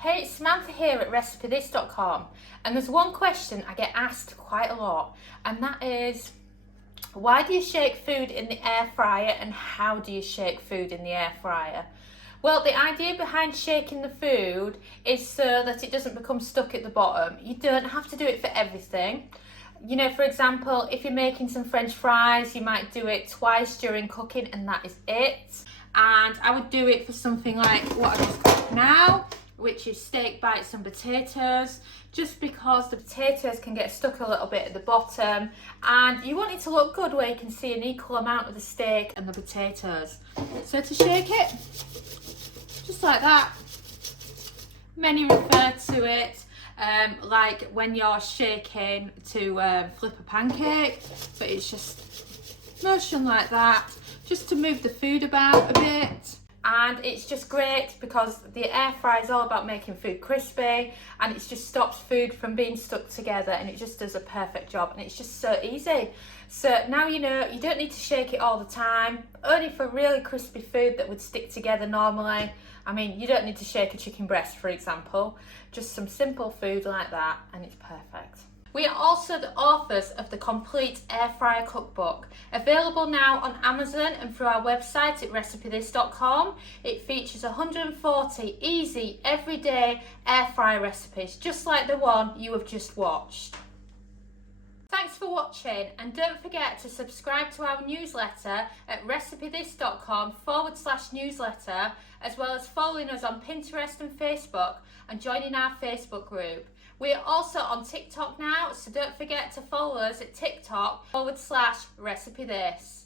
Hey, it's Samantha here at RecipeThis.com, and there's one question I get asked quite a lot, and that is, why do you shake food in the air fryer and how do you shake food in the air fryer? Well, the idea behind shaking the food is so that it doesn't become stuck at the bottom. You don't have to do it for everything. You know, for example, if you're making some French fries, you might do it twice during cooking and that is it. And I would do it for something like what I just cooked now, which is steak bites and potatoes, just because the potatoes can get stuck a little bit at the bottom and you want it to look good where you can see an equal amount of the steak and the potatoes. So to shake it, just like that. Many refer to it like when you're shaking to flip a pancake, but it's just motion like that, just to move the food about a bit. And it's just great because the air fryer is all about making food crispy, and it just stops food from being stuck together, and it just does a perfect job, and it's just so easy. So now you know you don't need to shake it all the time, only for really crispy food that would stick together normally. I mean, you don't need to shake a chicken breast, for example, just some simple food like that, and it's perfect. We are also the authors of the Complete Air Fryer Cookbook, available now on Amazon and through our website at RecipeThis.com. It features 140 easy, everyday air fryer recipes, just like the one you have just watched. Thanks for watching, and don't forget to subscribe to our newsletter at RecipeThis.com/newsletter, as well as following us on Pinterest and Facebook and joining our Facebook group. We are also on TikTok now, so don't forget to follow us at TikTok /RecipeThis.